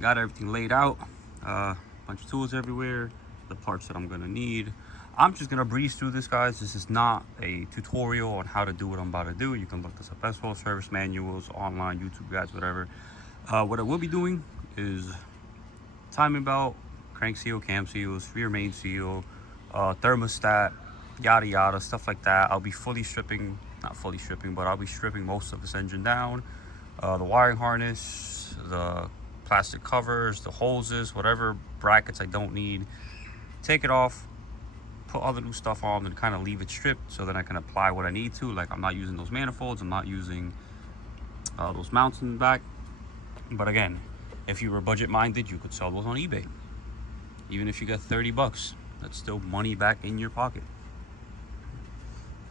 Got everything laid out. Bunch of tools everywhere. The parts that I'm gonna need. I'm just gonna breeze through this, guys. This is not a tutorial on how to do what I'm about to do. You can look this up as well, service manuals, online, YouTube guides, whatever. What I will be doing is timing belt, crank seal, cam seals, rear main seal, thermostat, yada yada, stuff like that. I'll be fully stripping, not fully stripping, but I'll be stripping most of this engine down. The wiring harness, the plastic covers, the hoses, whatever brackets I don't need, take it off, put all the new stuff on, and kind of leave it stripped so that I can apply what I need to. Like, I'm not using those manifolds, I'm not using those mounts in the back. But again, if you were budget minded, you could sell those on eBay. Even if you get 30 bucks, that's still money back in your pocket.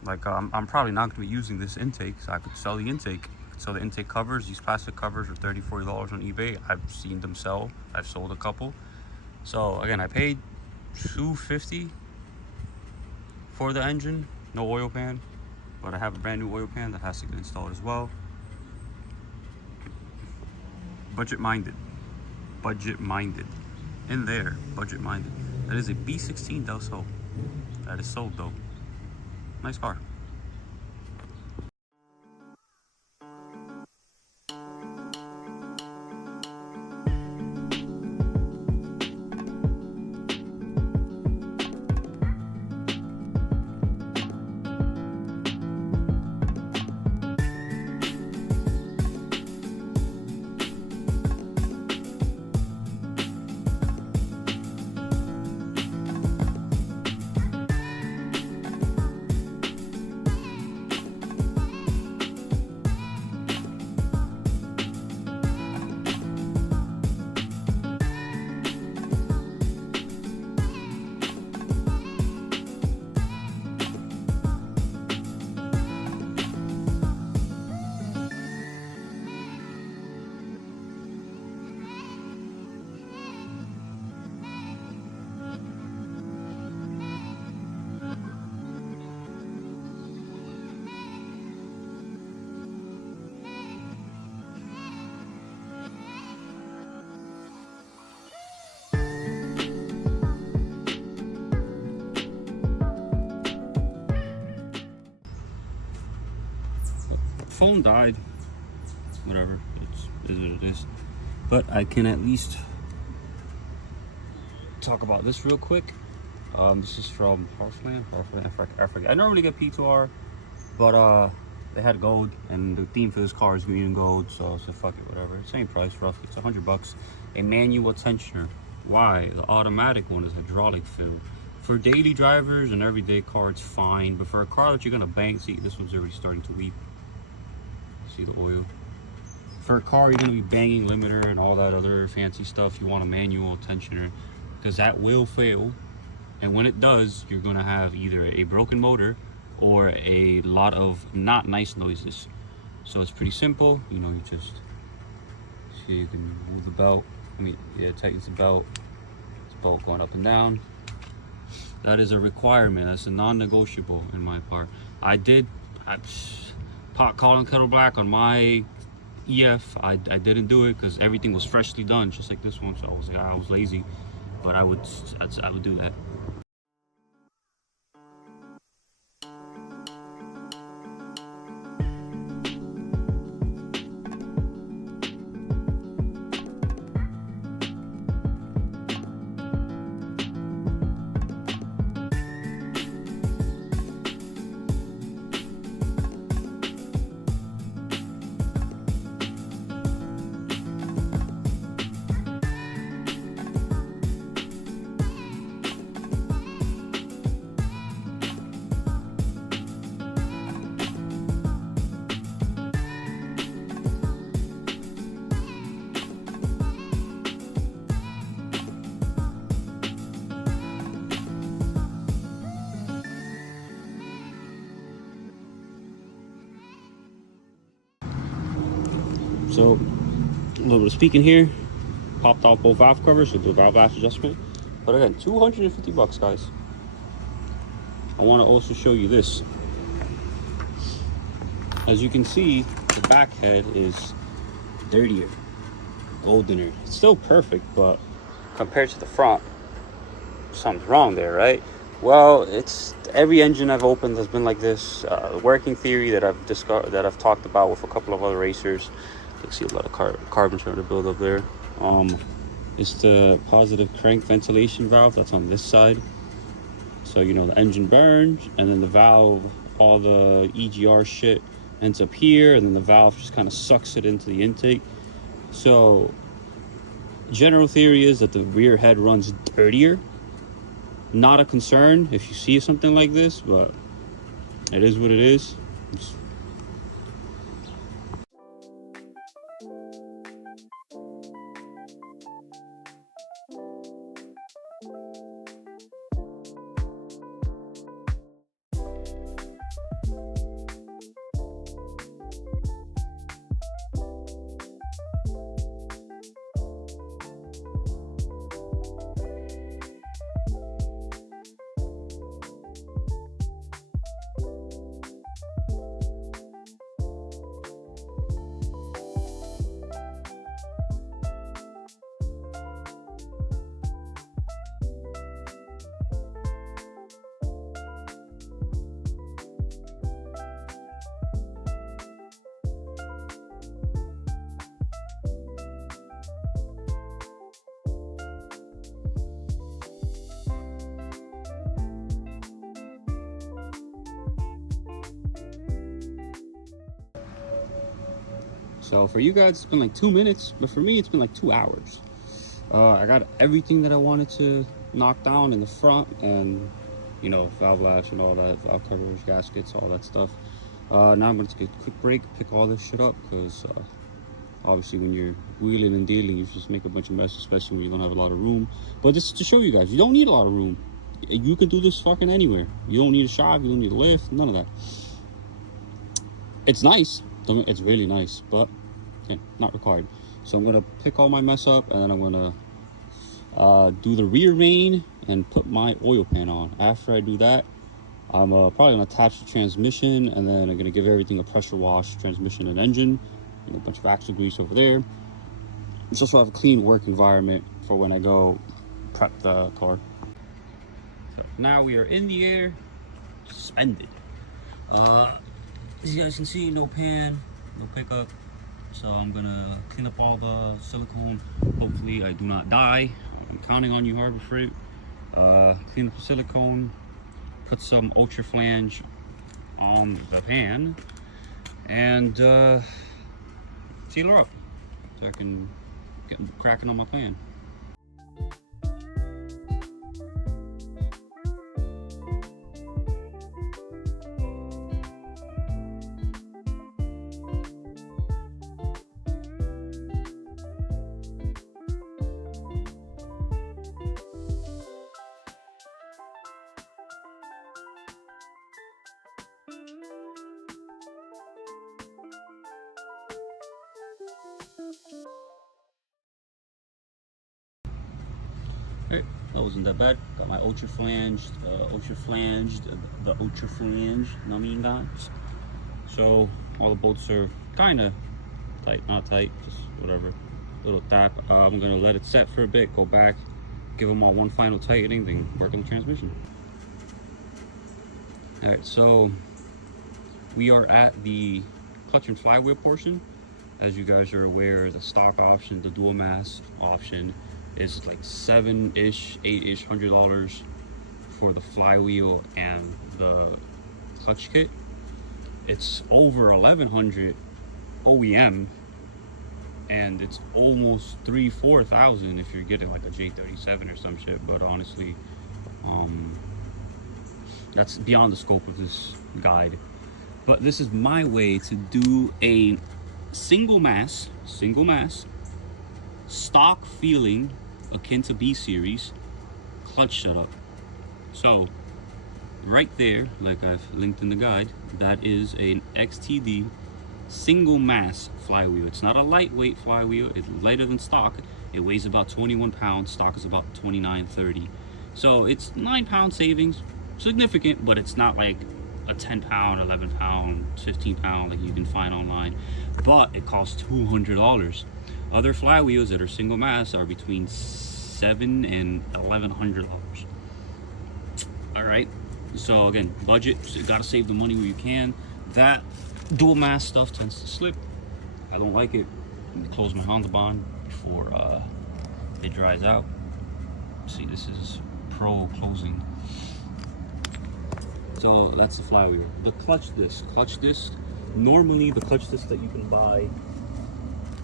Like, I'm probably not going to be using this intake, so I could sell the intake. So the intake covers, these plastic covers, are $30-40 on eBay. I've seen them sell. I've sold a couple. So again, I paid $250 for the engine, no oil pan, but I have a brand new oil pan that has to get installed as well. Budget minded, in there, budget minded. That is a B16 Del Sol. That is sold though. Nice car. Phone died, whatever, it is what it is. But I can at least talk about this real quick. This is from Parkland, I forget. I normally get P2R, but they had gold, and the theme for this car is green and gold, so I said fuck it, whatever. Same price roughly, it's $100. A manual tensioner. Why? The automatic one is hydraulic fill. For daily drivers and everyday car, it's fine, but for a car that you're gonna bang, see, this one's already starting to weep. See the oil. For a car you're going to be banging limiter and all that other fancy stuff, you want a manual tensioner, because that will fail, and when it does, you're going to have either a broken motor or a lot of not nice noises. So it's pretty simple, you know. You just see, you can move the belt. I mean, yeah, it tightens the belt. It's belt going up and down. That is a requirement. That's a non-negotiable in my part. I pot calling kettle black on my EF. I didn't do it because everything was freshly done, just like this one. So I was lazy, but I would do that. So a little bit of speaking here, popped off both valve covers with the valve latch adjustment. But again, 250 bucks, guys. I want to also show you this. As you can see, the back head is dirtier. gold in it. It's still perfect, but compared to the front, something's wrong there, right? Well, it's every engine I've opened has been like this. Working theory that I've discovered, that I've talked about with a couple of other racers. You can see a lot of carbon trying to build up there. It's the positive crank ventilation valve that's on this side. So, you know, the engine burns, and then the valve, all the EGR shit ends up here, and then the valve just kind of sucks it into the intake. So, general theory is that the rear head runs dirtier. Not a concern if you see something like this, but it is what it is. So for you guys, it's been like 2 minutes, but for me, it's been like 2 hours. I got everything that I wanted to knock down in the front, and, you know, valve latch and all that, valve covers, gaskets, all that stuff. Now I'm going to take a quick break, pick all this shit up, because obviously when you're wheeling and dealing, you just make a bunch of mess, especially when you don't have a lot of room. But this is to show you guys, you don't need a lot of room. You can do this fucking anywhere. You don't need a shop, you don't need a lift, none of that. It's nice. It's really nice, but yeah, not required. So I'm gonna pick all my mess up, and then I'm gonna do the rear main and put my oil pan on. After I do that, I'm probably gonna attach the transmission, and then I'm gonna give everything a pressure wash, transmission and engine, and a bunch of axle grease over there. Just so I have a clean work environment for when I go prep the car. So now we are in the air, suspended. As you guys can see, no pan, no pickup. So I'm gonna clean up all the silicone. Hopefully I do not die. I'm counting on you, Harbor Freight. Clean up the silicone, put some ultra flange on the pan, and seal her up so I can get cracking on my plan. Alright, that wasn't that bad. Got my ultra flanged, the ultra flange, know what I mean, guys? So all the bolts are kind of tight, not tight, just whatever, little tap. I'm gonna let it set for a bit, go back, give them all one final tightening, then work on the transmission. Alright, so we are at the clutch and flywheel portion. As you guys are aware, the stock option, the dual mass option, is like $7-ish, $8-ish, $100 for the flywheel and the clutch kit. It's over $1,100 OEM, and it's almost $3,000-$4,000 if you're getting like a J37 or some shit. But honestly, that's beyond the scope of this guide. But this is my way to do a single mass, stock feeling, akin to B series clutch setup. So right there, like I've linked in the guide, that is an XTD single mass flywheel. It's not a lightweight flywheel, it's lighter than stock. It weighs about 21 pounds, stock is about 29-30. So it's 9 pound savings, significant, but it's not like a 10 pound, 11 pound, 15 pound like you can find online. But it costs $200. Other flywheels that are single mass are between $700 and $1,100. All right, so again, budget, so you gotta save the money where you can. That dual mass stuff tends to slip. I don't like it. Let me close my Honda bond before it dries out. See, this is pro closing. So that's the flywheel. The clutch disc. Normally the clutch discs that you can buy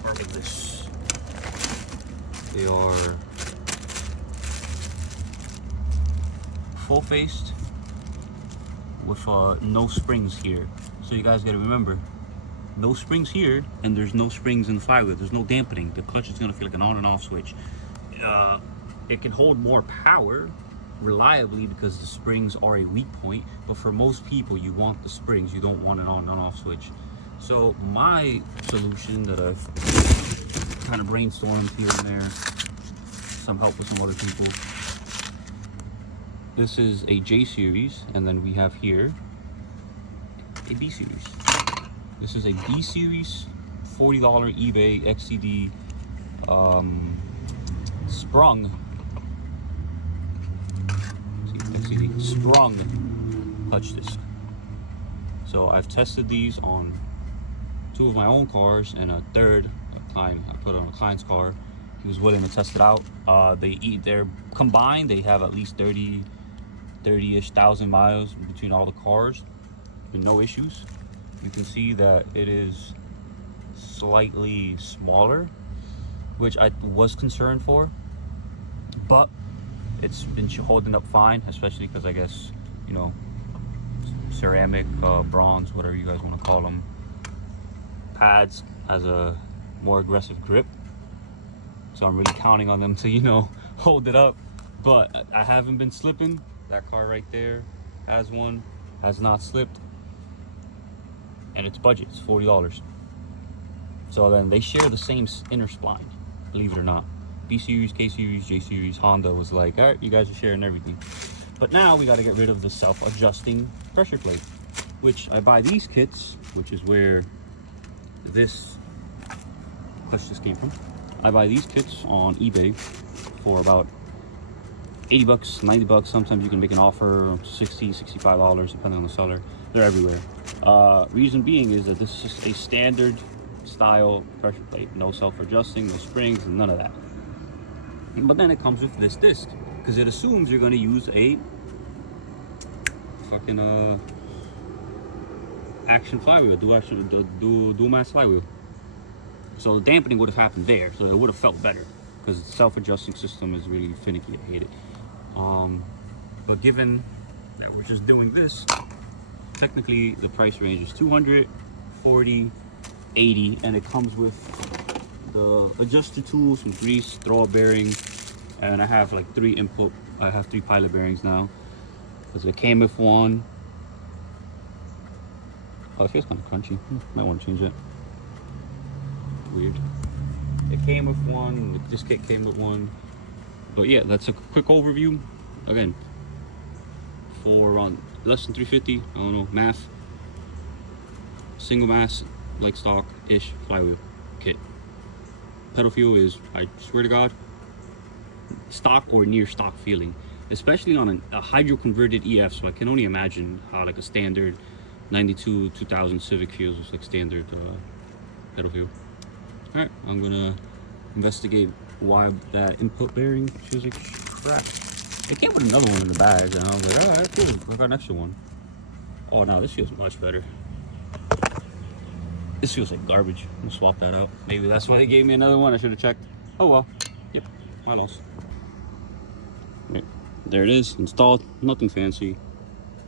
are like this. They are full-faced with no springs here. So you guys gotta remember, no springs here, and there's no springs in the flywheel. There's no dampening. The clutch is gonna feel like an on and off switch. It can hold more power reliably because the springs are a weak point, but for most people you want the springs, you don't want an on and off switch. So my solution that I've kind of brainstormed here and there, some help with some other people, this is a J series, and then we have here a B series. This is a B series $40 eBay XCD sprung clutch disc. So I've tested these on 2 of my own cars and a third time I put it on a client's car. He was willing to test it out. They're combined, they have at least 30-ish thousand miles between all the cars with no issues. You can see that it is slightly smaller, which I was concerned for, but it's been holding up fine, especially because I guess, you know, ceramic, bronze, whatever you guys want to call them, pads has a more aggressive grip. So I'm really counting on them to, you know, hold it up. But I haven't been slipping. That car right there has one, has not slipped. And it's budget, it's $40. So then they share the same inner spline, believe it or not. B series, K series, J series, Honda was like, all right, you guys are sharing everything. But now we got to get rid of the self-adjusting pressure plate, which I buy these kits, which is where this clutch disc came from. I buy these kits on eBay for about 80 bucks, 90 bucks. Sometimes you can make an offer $60, $65, depending on the seller. They're everywhere. Reason being is that this is just a standard style pressure plate. No self-adjusting, no springs, none of that. But then it comes with this disc, because it assumes you're going to use a fucking action flywheel, dual mass flywheel. So the dampening would have happened there, so it would have felt better, because the self-adjusting system is really finicky. I hate it. But given that we're just doing this, technically the price range is $200, $40, $80, and it comes with the adjuster tools, some grease, throw bearing, and I have like 3 pilot bearings now, because it came with one. Oh, it feels kind of crunchy. Might want to change it. Weird. It came with one, this kit came with one. But yeah, that's a quick overview. Again, for around less than $350, I don't know, math, single mass, like stock-ish flywheel kit. Pedal feel is, I swear to God, stock or near stock feeling, especially on a hydro converted EF. So I can only imagine how like a standard 92 2000 Civic feels with like standard pedal feel. All right, I'm gonna investigate why that input bearing feels like crap. I can't put another one in the bag, and I was like, all right, cool, I got an extra one. Oh no, this feels much better. This feels like garbage. I'm gonna swap that out. Maybe that's why they gave me another one. I should have checked. Oh well. Yep, I lost. Right. There it is, installed. Nothing fancy.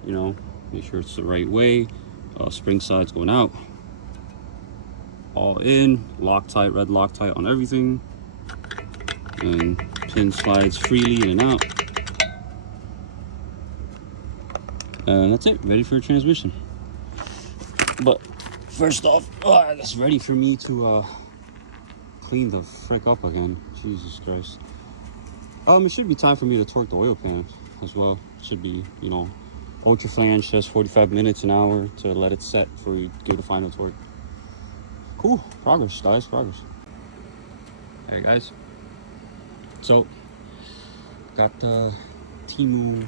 You know, make sure it's the right way. Spring sides going out. All in. Loctite, red Loctite on everything. And pin slides freely in and out. And that's it. Ready for a transmission. But first off, it's ready for me to clean the frick up again. Jesus Christ. It should be time for me to torque the oil pan as well. It should be, you know, ultra flange, just 45 minutes, an hour to let it set before you give the final torque. Cool. Progress, guys. Progress. Hey guys, so got the Timu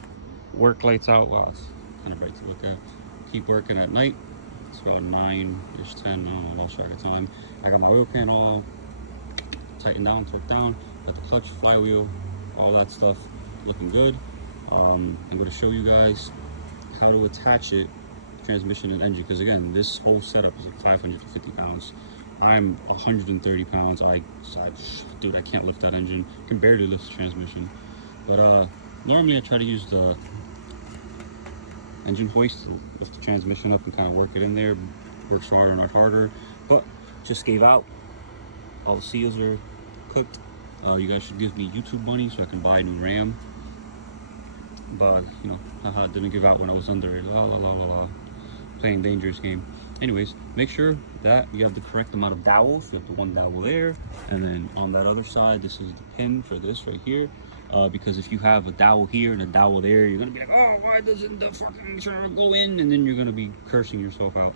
work lights out. Wow, it's kind of bright to look at. Keep working at night. It's about 9-ish, 10, I don't know, lost track of time. I got my wheel pan all tightened down, torqued down, got the clutch, flywheel, all that stuff looking good. I'm going to show you guys how to attach it, transmission and engine, because again, this whole setup is like 550 pounds. I'm 130 pounds. Dude, I can't lift that engine. Can barely lift the transmission. But normally I try to use the engine hoist to lift the transmission up and kind of work it in there. Works harder, not harder. But just gave out. All the seals are cooked. You guys should give me YouTube money so I can buy a new RAM. But you know, haha, didn't give out when I was under it. La la la la la. Playing dangerous game. Anyways, make sure that you have the correct amount of dowels. You have the one dowel there, and then on that other side, this is the pin for this right here. Because if you have a dowel here and a dowel there, you're gonna be like, oh, why doesn't the fucking go in? And then you're gonna be cursing yourself out.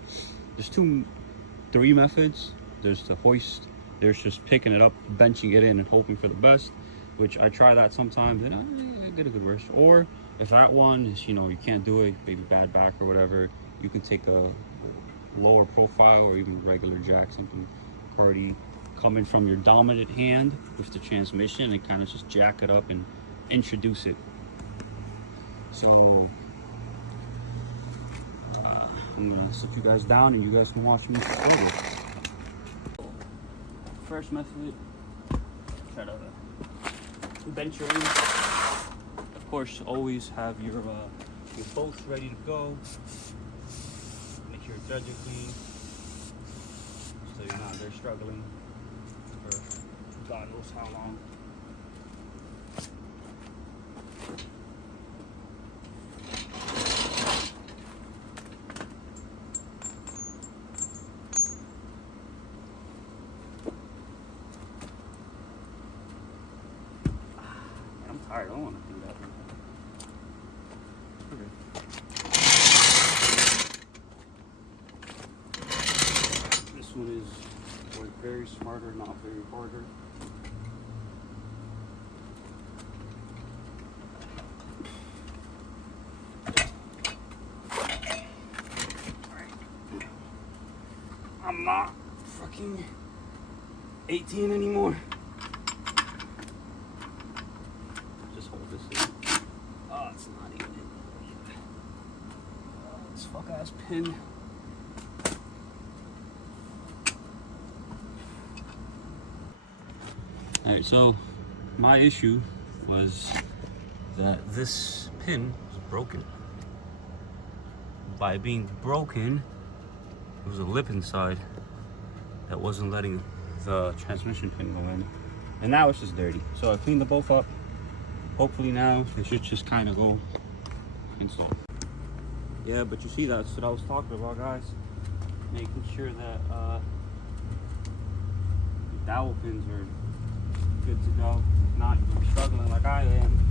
There's three methods. There's the hoist. There's just picking it up, benching it in, and hoping for the best. Which I try that sometimes, and I get a good rest. Or if that one is, you know, you can't do it, maybe bad back or whatever, you can take a lower profile or even regular jack, something hardy, coming from your dominant hand with the transmission and kind of just jack it up and introduce it. So I'm gonna sit you guys down and you guys can watch me further. First method, try to bench your in. Of course, always have your bolts ready to go. Make your threads are clean, so you're not there struggling for God knows how long. I'm tired. I don't want to do that. Okay. This one is like very smarter, not very harder. I'm not fucking 18 anymore. Just hold this in. Oh, it's not even in there. This fuck ass pin. Alright, so my issue was that this pin was broken. By being broken, there was a lip inside that wasn't letting the transmission pin go in. And now it's just dirty. So I cleaned them both up. Hopefully now they should just kind of go installed. Yeah, but you see, that's what I was talking about, guys. Making sure that the dowel pins are good to go. If not, you're gonna be struggling like I am.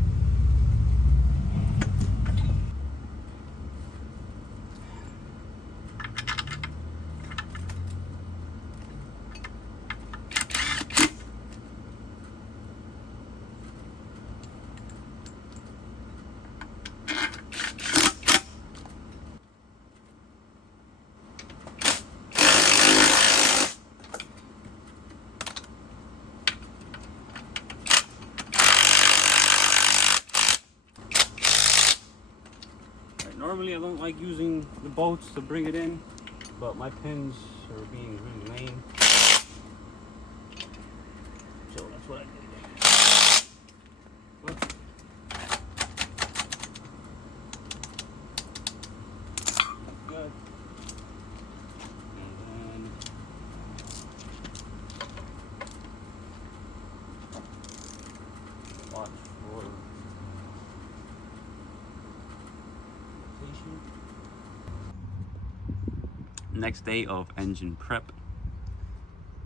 Normally I don't like using the bolts to bring it in, but my pins are being really lame. So that's what I did. But good. And then watch for next day of engine prep.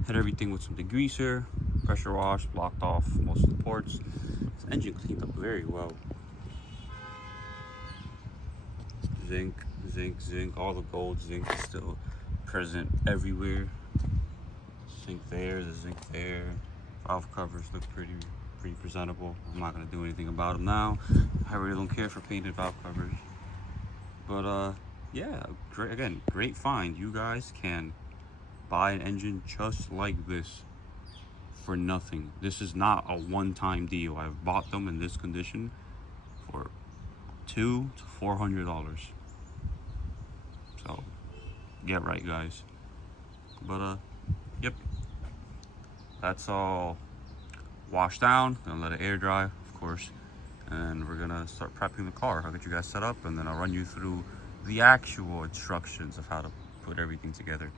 Had everything with some degreaser, pressure wash, blocked off most of the ports. This engine cleaned up very well. Zinc, zinc, zinc, all the gold zinc is still present everywhere. Zinc there, the zinc there, Valve covers look pretty presentable. I'm not gonna do anything about them now. I really don't care for painted valve covers. But yeah, great find. You guys can buy an engine just like this for nothing. This is not a one-time deal. I've bought them in this condition for $200 to $400. So get right, guys. But yep, that's all washed down. Gonna let it air dry, of course, and we're gonna start prepping the car. I'll get you guys set up, and then I'll run you through the actual instructions of how to put everything together.